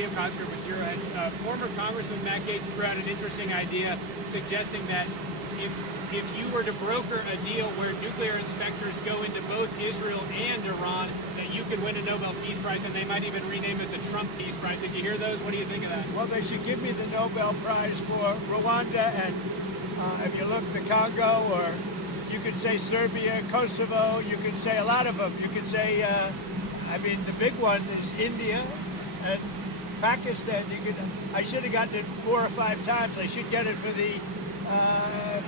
Liam Cosgrove was here, and former Congressman Matt Gaetz threw out an interesting idea suggesting that if you were to broker a deal where nuclear inspectors go into both Israel and Iran, that you could win a Nobel Peace Prize, and they might even rename it the Trump Peace Prize. Did you hear those? What do you think of that? Well, they should give me the Nobel Prize for Rwanda, and if you look, the Congo, or you could say Serbia, Kosovo, you could say a lot of them. You could say, the big one is India and Pakistan. I should have gotten it 4 or 5 times. I should get it for the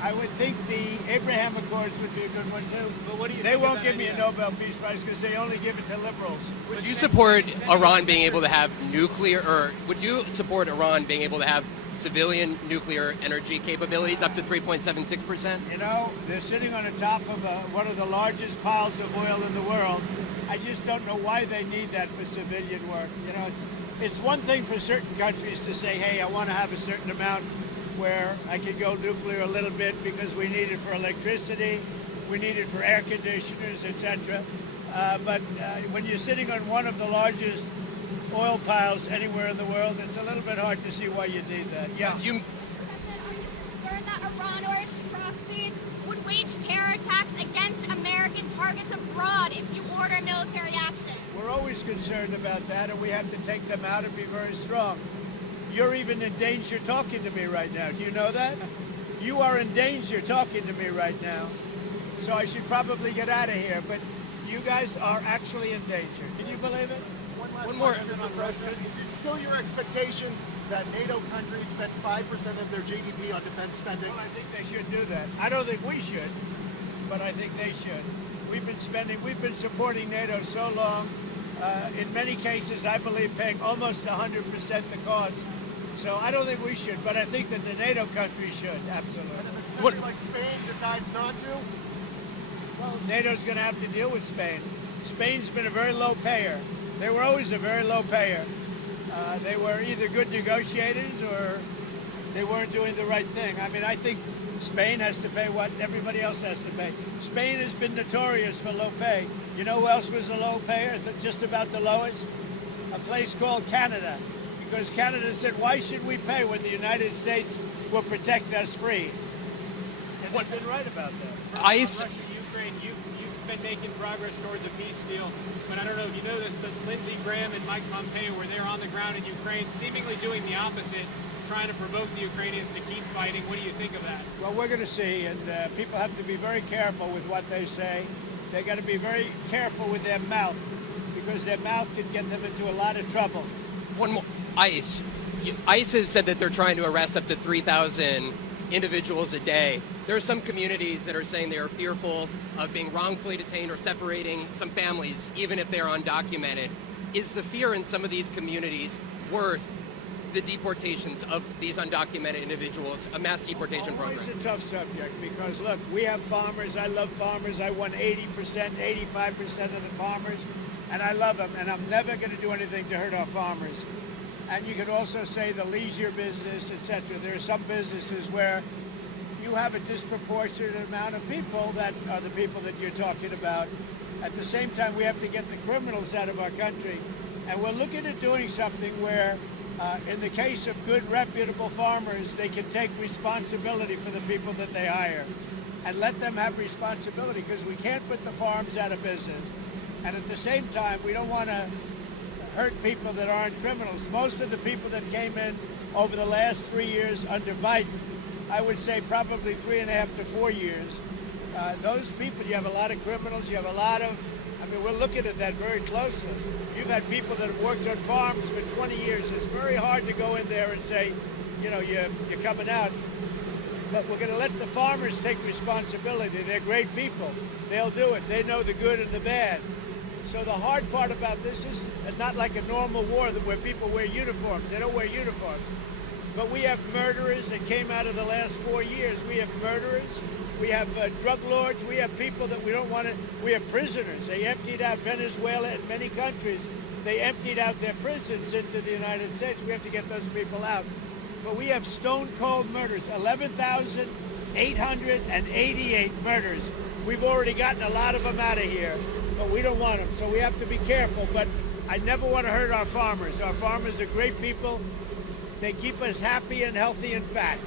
I would think the Abraham Accords would be a good one too. But what do you They think won't of that give me a idea? Nobel Peace Prize because they only give it to liberals. Would you support Iran being able to have nuclear, or would you support Iran being able to have civilian nuclear energy capabilities up to 3.76%? You know, they're sitting on the top of one of the largest piles of oil in the world. I just don't know why they need that for civilian work. You know, it's one thing for certain countries to say, hey, I want to have a certain amount where I could go nuclear a little bit because we need it for electricity, we need it for air conditioners, etc. But when you're sitting on one of the largest oil piles anywhere in the world, it's a little bit hard to see why you need that. Yeah. Are you concerned that Iran or its proxies would wage terror attacks against American targets abroad if you order military action? We're always concerned about that, and we have to take them out and be very strong. You're even in danger talking to me right now. Do you know that? You are in danger talking to me right now. So I should probably get out of here, but you guys are actually in danger. Can you believe it? One more, Mr. President. Is it still your expectation that NATO countries spend 5% of their GDP on defense spending? Well, I think they should do that. I don't think we should, but I think they should. We've been supporting NATO so long. In many cases, I believe paying almost 100% the cost. So I don't think we should, but I think that the NATO countries should, absolutely. And if a country like Spain decides not to? Well, NATO's going to have to deal with Spain. Spain's been a very low payer. They were always a very low payer. They were either good negotiators or they weren't doing the right thing. I mean, I think Spain has to pay what everybody else has to pay. Spain has been notorious for low pay. You know who else was a low payer, just about the lowest? A place called Canada. Because Canada said, why should we pay when the United States will protect us free? And they've been right about that. ICE. On Russia, Ukraine, you've been making progress towards a peace deal, but I don't know if you know this, but Lindsey Graham and Mike Pompeo were there on the ground in Ukraine, seemingly doing the opposite, trying to provoke the Ukrainians to keep fighting. What do you think of that? Well, we're going to see, and people have to be very careful with what they say. They've got to be very careful with their mouth, because their mouth can get them into a lot of trouble. One more. ICE. ICE has said that they're trying to arrest up to 3,000 individuals a day. There are some communities that are saying they are fearful of being wrongfully detained or separating some families, even if they're undocumented. Is the fear in some of these communities worth the deportations of these undocumented individuals, a mass deportation program? It's a tough subject because, look, we have farmers. I love farmers. I won 80%, 85% of the farmers, and I love them, and I'm never going to do anything to hurt our farmers. And you could also say the leisure business, etc. There are some businesses where you have a disproportionate amount of people that are the people that you're talking about. At the same time, we have to get the criminals out of our country. And we're looking at doing something where, in the case of good, reputable farmers, they can take responsibility for the people that they hire and let them have responsibility, because we can't put the farms out of business. And at the same time, we don't want to hurt people that aren't criminals. Most of the people that came in over the last 3 years under Biden, I would say probably 3.5 to 4 years, those people, you have a lot of criminals, you have a lot of, we're looking at that very closely. You've had people that have worked on farms for 20 years. It's very hard to go in there and say, you know, you're coming out. But we're going to let the farmers take responsibility. They're great people. They'll do it. They know the good and the bad. So the hard part about this is not like a normal war where people wear uniforms. They don't wear uniforms. But we have murderers that came out of the last 4 years. We have murderers. We have drug lords. We have people that we don't want to. We have prisoners. They emptied out Venezuela and many countries. They emptied out their prisons into the United States. We have to get those people out. But we have stone-cold murders, 11,888 murders. We've already gotten a lot of them out of here, but we don't want them, so we have to be careful. But I never want to hurt our farmers. Our farmers are great people. They keep us happy and healthy and fat.